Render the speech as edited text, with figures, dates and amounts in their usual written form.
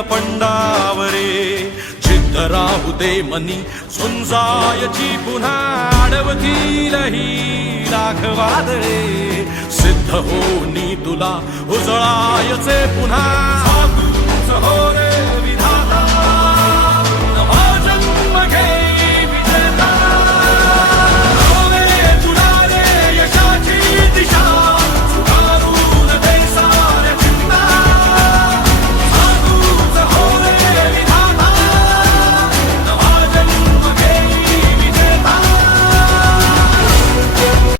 नीळपंडावरे जिद्द राहू दे मनी झुंजायची पुन्हा अडवतील ही लाख वादळे सिद्ध होनी तुला उजळायचे पुन्हा हो